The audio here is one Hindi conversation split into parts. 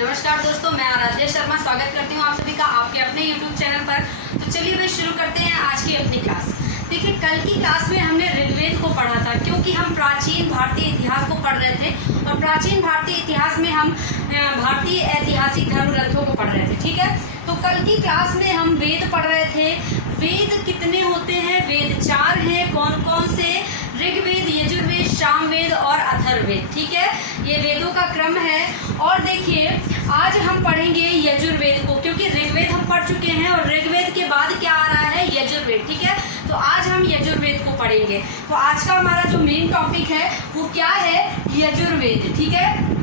नमस्कार दोस्तों, मैं आराध्या शर्मा स्वागत करती हूँ आप सभी का आपके अपने YouTube चैनल पर। तो चलिए भाई शुरू करते हैं आज की अपनी क्लास। देखिए, कल की क्लास में हमने ऋग्वेद को पढ़ा था, क्योंकि हम प्राचीन भारतीय इतिहास को पढ़ रहे थे और प्राचीन भारतीय इतिहास में हम भारतीय ऐतिहासिक धर्म ग्रंथों को पढ़ रहे थे। ठीक है, तो कल की क्लास में हम वेद पढ़ रहे थे। वेद कितने होते हैं? वेद 4 हैं। कौन कौन से? ऋग्वेद, यजुर्वेद, सामवेद और अथर्ववेद। ठीक है, ये वेदों का क्रम है। और देखिए, आज हम पढ़ेंगे यजुर्वेद को, क्योंकि ऋग्वेद हम पढ़ चुके हैं और ऋग्वेद के बाद क्या आ रहा है? यजुर्वेद। ठीक है, तो आज हम यजुर्वेद को पढ़ेंगे। तो आज का हमारा जो मेन टॉपिक है वो क्या है? यजुर्वेद। ठीक है,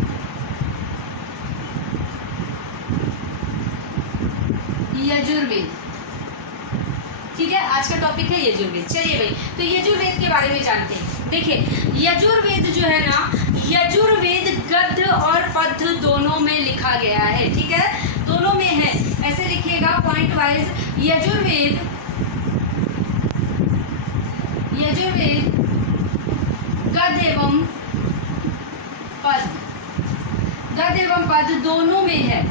यजुर्वेद। ठीक है, आज का टॉपिक है यजुर्वेद। चलिए भाई, तो यजुर्वेद के बारे में जानते हैं। देखिए, यजुर्वेद जो है ना, यजुर्वेद गद्य और पद्य दोनों में लिखा गया है। ठीक है, दोनों में है। ऐसे लिखिएगा पॉइंट वाइज। यजुर्वेद गद्य एवं पद्य दोनों में है,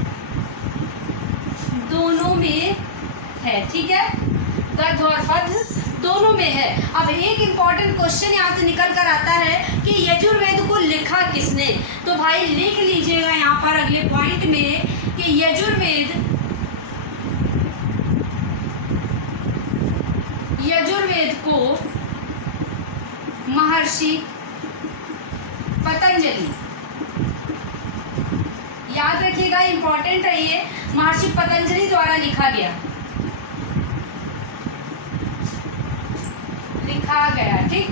दोनों में है। ठीक है, गद्य और पद्य दोनों में है। अब एक इम्पॉर्टेंट क्वेश्चन यहाँ से निकल कर आता है कि यजुर्वेद को लिखा किसने? तो भाई लिख लीजिएगा यहाँ पर अगले पॉइंट में कि यजुर्वेद को महर्षि पतंजलि, याद रखिएगा, इंपॉर्टेंट है ये, महर्षि पतंजलि द्वारा लिखा गया। ठीक,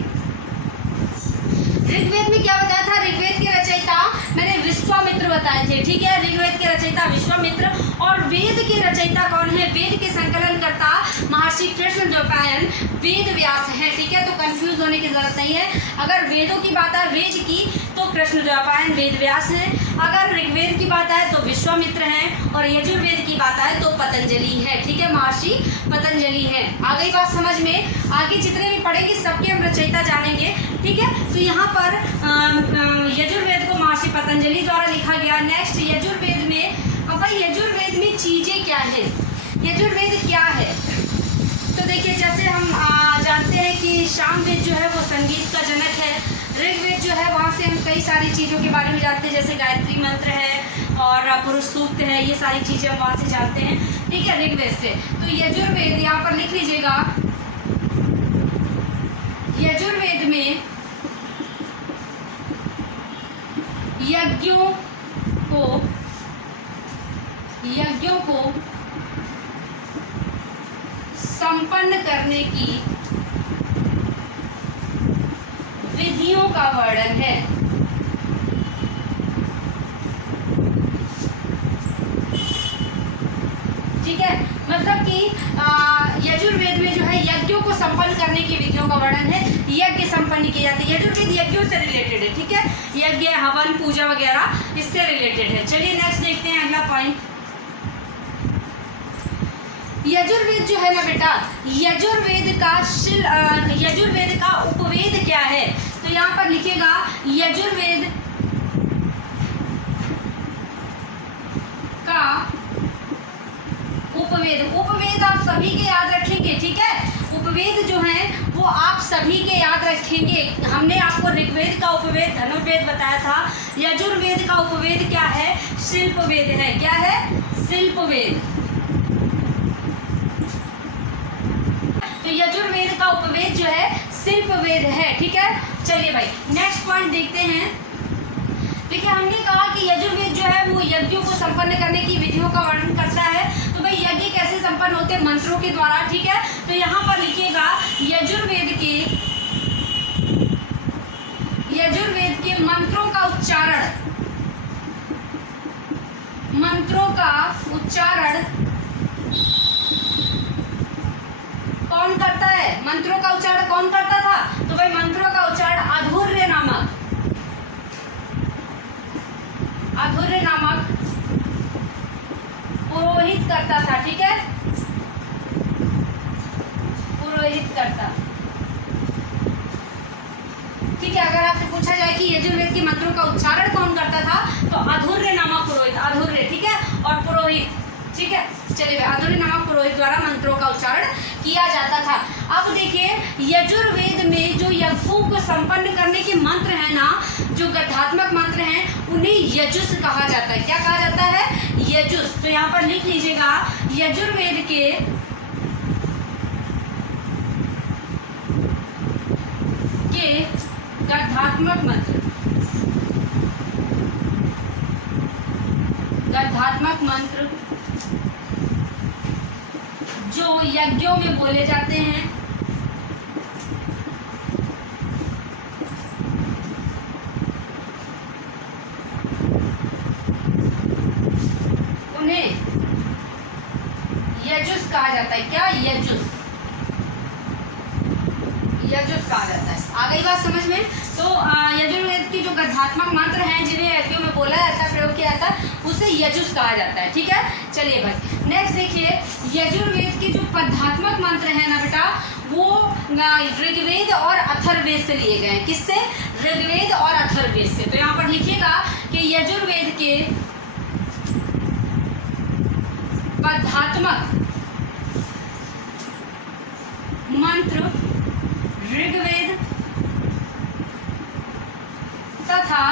ऋग्वेद में क्या बताया था? ऋग्वेद के रचयिता मैंने विश्वामित्र बताए थे। ठीक है, ऋग्वेद के रचयिता विश्वामित्र। और वेद के रचयिता कौन है? वेद के संकलन करता महर्षि कृष्णद्वैपायन वेद व्यास है। ठीक है, तो कंफ्यूज होने की जरूरत नहीं है। अगर वेदों की बात है, वेद की, तो कृष्णद्वैपायन वेद व्यास है। अगर ऋग्वेद की बात है तो विश्वामित्र है, और यजुर्वेद की बात है तो पतंजलि है। ठीक है, महर्षि पतंजलि है। आ गई बात समझ में? आगे जितने भी पढ़ेंगे सबके हम रचयिता जानेंगे। ठीक है, तो यहाँ पर यजुर्वेद को महर्षि पतंजलि द्वारा लिखा गया। नेक्स्ट यजुर्वेद में, अब भाई यजुर्वेद में चीजें क्या है? यजुर्वेद क्या है? तो देखिए, जैसे हम जानते हैं कि सामवेद जो है वो संगीत का जनक है। ऋग्वेद जो है वहाँ से हम कई सारी चीज़ों के बारे में जानते हैं, जैसे गायत्री मंत्र है और पुरुष सूक्त है, ये सारी चीज़ें हम वहाँ से जानते हैं। ठीक है, ऋग्वेद से। तो यजुर्वेद यहाँ पर लिख लीजिएगा, यजुर्वेद में यज्ञों को संपन्न करने की विधियों का वर्णन है। ठीक है, मतलब कि यजुर्वेद में जो है यज्ञों को संपन्न करने की विधियों का वर्णन है। यज्ञ संपन्न किए जाते हैं। यजुर्वेद यज्ञों से रिलेटेड है। ठीक है, यज्ञ, हवन, पूजा वगैरह इससे रिलेटेड है। चलिए नेक्स्ट देखते हैं अगला पॉइंट। यजुर्वेद जो है ना बेटा, यजुर्वेद का उपवेद क्या है? तो यहाँ पर लिखिएगा यजुर्वेद का उपवेद आप सभी के याद रखेंगे। ठीक है, उपवेद जो है वो आप सभी के याद रखेंगे। हमने आपको ऋग्वेद का उपवेद धनुर्वेद बताया था। यजुर्वेद का उपवेद क्या है? शिल्पवेद है। क्या है? शिल्पवेद। तो यजुर्वेद का उपवेद जो है शिल्पवेद है। ठीक है, चलिए भाई नेक्स्ट पॉइंट देखते हैं। देखिए, हमने कहा कि यजुर्वेद जो है वो यज्ञों को संपन्न करने की विधियों का वर्णन करता है। तो भाई यज्ञ कैसे संपन्न होते हैं? मंत्रों के द्वारा। ठीक है, तो यहाँ पर लिखिएगा यजुर्वेद के मंत्रों का उच्चारण कौन करता है? मंत्रों का उच्चारण कौन करता था? तो भाई मंत्रों का उच्चारण आधुर्य नामक पुरोहित करता था। ठीक है, पुरोहित करता। ठीक है, अगर आपसे पूछा जाए कि यजुर्वेद के मंत्रों का उच्चारण कौन करता था, तो अधुर्य नामक पुरोहित, अधुर्य। चलिए, अधूरे नामक पुरोहित द्वारा मंत्रों का उच्चारण किया जाता था। अब देखिए, यजुर्वेद में जो यज्ञों को संपन्न करने के मंत्र हैं ना, जो गद्यात्मक मंत्र हैं, उन्हें यजुस कहा जाता है। क्या कहा जाता है? यजुस। तो यहाँ पर लिख लीजिएगा, यजुर्वेद के गद्यात्मक मंत्र, गद्यात्मक मंत्र जो यज्ञों में बोले जाते हैं, उन्हें यजुस कहा जाता है। क्या? यजुस, यजुस कहा जाता है। आ गई बात समझ में? तो यजुर्वेद की जो गद्यात्मक मंत्र हैं, जिन्हें यज्ञों में बोला जाता है, प्रयोग किया जाता है, उसे यजुस कहा जाता है। ठीक है, चलिए भाई, नेक्स्ट देखिए, यजुर्वेद के जो पद्यात्मक मंत्र हैं ना बेटा, वो ऋग्वेद और अथर्ववेद से लिए गए हैं। किससे? ऋग्वेद और अथर्ववेद से। तो यहाँ पर लिखिएगा कि यजुर्वेद के पद्यात्मक मंत्र ऋग्वेद तथा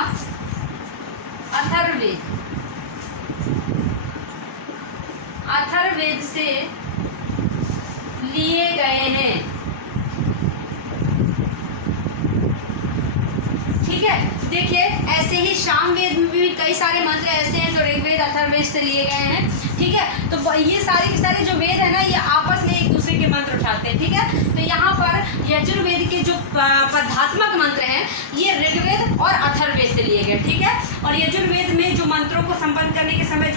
अथर्ववेद से लिए गए हैं। ठीक है, देखिए, ऐसे ही सामवेद में भी कई सारे मंत्र ऐसे हैं जो ऋग्वेद अथर्ववेद से लिए गए हैं। ठीक है, तो ये सारे के सारे जो वेद है ना, ये आपस में एक दूसरे के मंत्र उठाते हैं। ठीक है, तो यहाँ पर यजुर्वेद के जो पद्यात्मक मंत्र हैं, ये ऋग्वेद और अथर्ववेद से लिए गए। ठीक है, और यजुर्वेद में जो मंत्रों को संपन्न करने के समय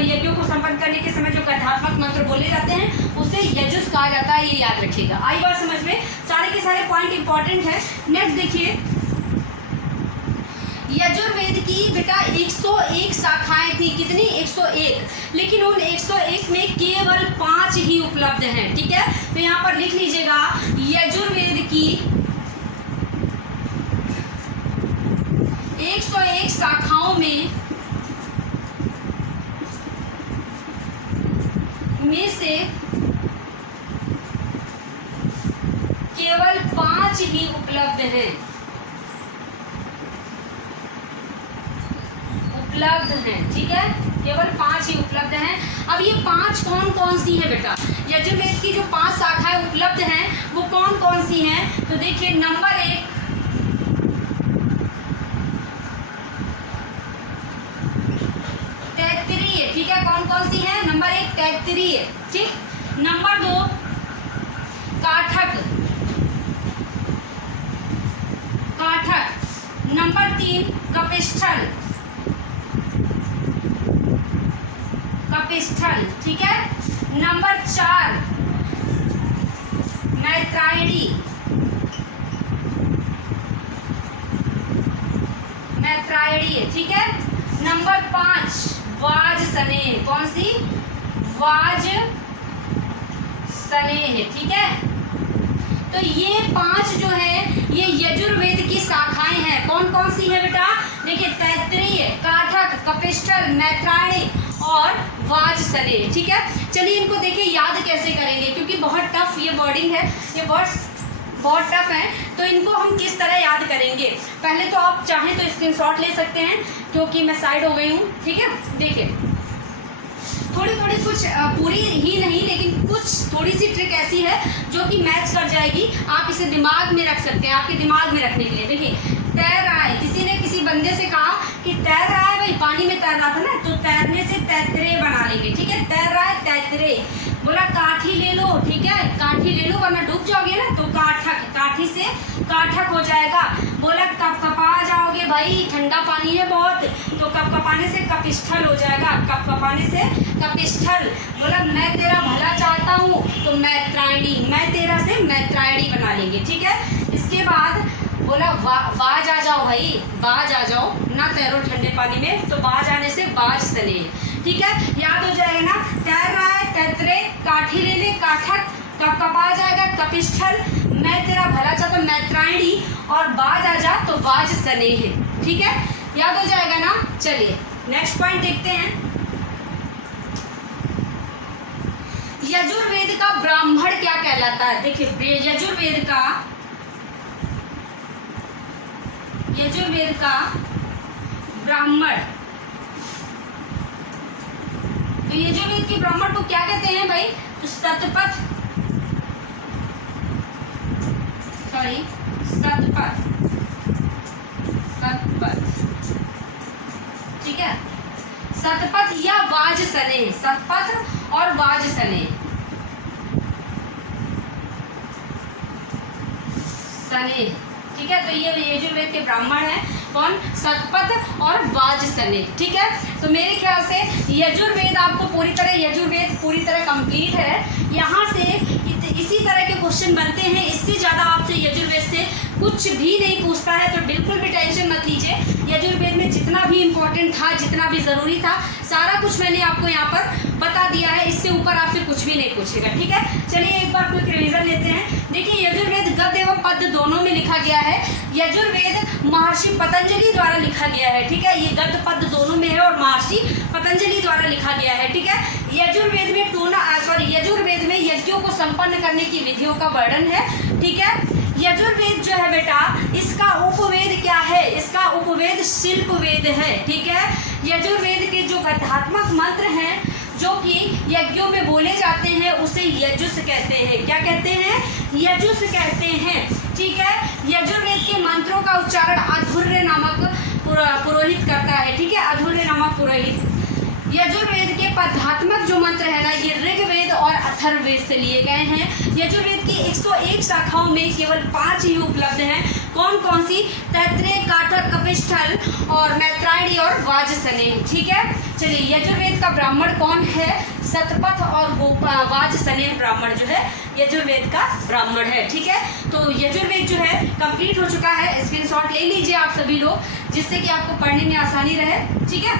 यज्ञों को संपन्न करने के समय जो गद्यात्मक मंत्र बोले जाते हैं, उसे यजुस कहा जाता है। ये याद रखिएगा। आई बात समझ में? सारे के सारे पॉइंट इंपॉर्टेंट है। नेक्स्ट देखिए, यजुर्वेद की बेटा 101 शाखाएं थी। कितनी? 101। लेकिन उन 101 में केवल 5 ही उपलब्ध हैं। ठीक है, तो यहाँ पर लिख लीजिएगा, यजुर्वेद की 101 शाखाओं में से केवल 5 ही उपलब्ध हैं। ठीक है, केवल 5 ही उपलब्ध हैं। अब ये 5 कौन कौन सी है बेटा? यजुर्वेद की जो 5 शाखाएं उपलब्ध हैं, वो कौन कौन सी हैं? तो देखिए, नंबर 1 तैत्तिरीय। ठीक है, कौन कौन सी है? नंबर 1 तैत्तिरीय। ठीक, नंबर 2 काठक, नंबर 3 कपिस्थल। ठीक है, नंबर 4 मैत्रायणी। ठीक है, नंबर 5 वाजसनेय। कौन सी? वाजसनेय। ठीक है, तो ये 5 जो है, ये यजुर्वेद की शाखाएं हैं। कौन कौन सी है बेटा? देखिए, तैत्तिरीय, काठक, कपिस्थल, मैत्रायणी और वाजसनेय। ठीक है, चलिए इनको देखिए याद कैसे करेंगे, क्योंकि बहुत टफ ये वर्डिंग है, ये वर्ड्स बहुत टफ है। तो इनको हम किस तरह याद करेंगे? पहले तो आप चाहें तो स्क्रीनशॉट ले सकते हैं, क्योंकि मैं साइड हो गई हूँ। ठीक है, देखिए, थोड़ी थोड़ी कुछ पूरी ही नहीं, लेकिन कुछ थोड़ी सी ट्रिक ऐसी है जो कि मैच कर जाएगी। आप इसे दिमाग में रख सकते हैं, आपके दिमाग में रखने के लिए। देखिए, तैर रहा है, किसी ने किसी बंदे से कहा कि तैर रहा है, भाई पानी में तैर रहा था ना, तो तैरने से तैतरे बना लेंगे। ठीक है, तैर रहा है, तैतरे। बोला काठी ले लो। ठीक है, काठी ले लो वरना डूब जाओगे ना, तो काठक, काठी से काठक हो जाएगा। बोला कपकपा जाओगे भाई, ठंडा पानी है बहुत, तो कपकपाने से कपिस्थल हो जाएगा, कपकपाने से कपिस्थल। बोला मैं तेरा भला चाहता हूँ, तो मैत्रायणी, मैं तेरा से मैत्रायणी बना लेंगे। ठीक है, इसके बाद बोला बाज आ जाओ भाई, बाज आ जाओ ना, तैरो ठंडे पानी में, तो बाज आने से वाजसनेय। ठीक है, याद हो जाएगा ना? तैर रहा है, तैतरे, काठी ले ले, काठक, कपकपा जाएगा, कपिस्थल, मैं तेरा भला चाहता मैत्रायणी, और बाज आ जा तो वाजसनेय। ठीक है, याद हो जाएगा ना? चलिए नेक्स्ट पॉइंट देखते हैं। यजुर्वेद का ब्राह्मण क्या कहलाता है? देखिए यजुर्वेद का ब्राह्मण, तो यजुर्वेद के ब्राह्मण को क्या कहते हैं भाई? तो शतपथ, ठीक है, शतपथ या वाजसने, शतपथ और वाजसने, ठीक है। तो ये यजुर्वेद के ब्राह्मण है कौन? शतपथ और वाजसने, ठीक है। तो मेरे ख्याल से यजुर्वेद आपको यजुर्वेद पूरी तरह कंप्लीट है। यहाँ से इसी तरह के क्वेश्चन बनते हैं, इससे ज़्यादा आपसे यजुर्वेद से कुछ भी नहीं पूछता है, तो बिल्कुल भी टेंशन मत लीजिए। यजुर्वेद में जितना भी इम्पोर्टेंट था, जितना भी ज़रूरी था, सारा कुछ मैंने आपको यहाँ पर बता दिया है। इससे ऊपर आपसे कुछ भी नहीं पूछेगा, ठीक है। चलिए एक बार क्विक रिवीजन लेते हैं। देखिए यजुर्वेद गद्य एवं पद्य दोनों में लिखा गया है। यजुर्वेद महर्षि पतंजलि द्वारा लिखा गया है, ठीक है। ये गद्य पद्य दोनों में है और महर्षि पतंजलि द्वारा लिखा गया है, ठीक है। यजुर्वेद में यजुर्वेद में यज्ञों को संपन्न करने की विधियों का वर्णन है, ठीक है। यजुर्वेद जो है बेटा, इसका उपवेद क्या है? इसका उपवेद शिल्प वेद है, ठीक है। यजुर्वेद के जो गद्यात्मक मंत्र हैं जो कि यज्ञों में बोले जाते हैं, उसे यजुस कहते हैं। क्या कहते हैं? यजुस कहते हैं, ठीक है। यजुर्वेद के मंत्रों का उच्चारण अधुर्य नामक पुरोहित करता है, ठीक है, अधुर्य नामक पुरोहित। यजुर्वेद के पदात्मक जो मंत्र है ना, ये ऋग्वेद और अथर्ववेद से लिए गए हैं। यजुर्वेद की 101 शाखाओं में केवल 5 ही उपलब्ध हैं। कौन कौन सी? तैत्तिरीय, काठक, कपिस्थल और मैत्रायणी और वाजसने, ठीक है। चलिए यजुर्वेद का ब्राह्मण कौन है? शतपथ और वाजसने ब्राह्मण जो है यजुर्वेद का ब्राह्मण है, ठीक है। तो यजुर्वेद जो है कंप्लीट हो चुका है। स्क्रीनशॉट ले लीजिए आप सभी लोग, जिससे कि आपको पढ़ने में आसानी रहे, ठीक है।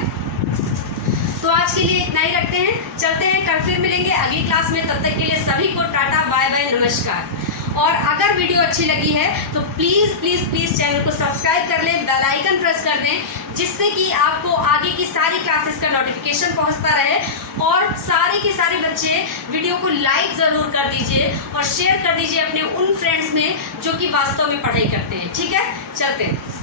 तो आज के लिए इतना ही रखते हैं, चलते हैं, कल फिर मिलेंगे अगली क्लास में। तब तक के लिए सभी को टाटा, बाय बाय, नमस्कार। और अगर वीडियो अच्छी लगी है तो प्लीज़ प्लीज़ प्लीज़ चैनल को सब्सक्राइब कर लें, बेल आइकन प्रेस कर दें, जिससे कि आपको आगे की सारी क्लासेस का नोटिफिकेशन पहुंचता रहे। और सारे के सारे बच्चे वीडियो को लाइक ज़रूर कर दीजिए और शेयर कर दीजिए अपने उन फ्रेंड्स में जो कि वास्तव में पढ़ाई करते हैं, ठीक है। चलते हैं।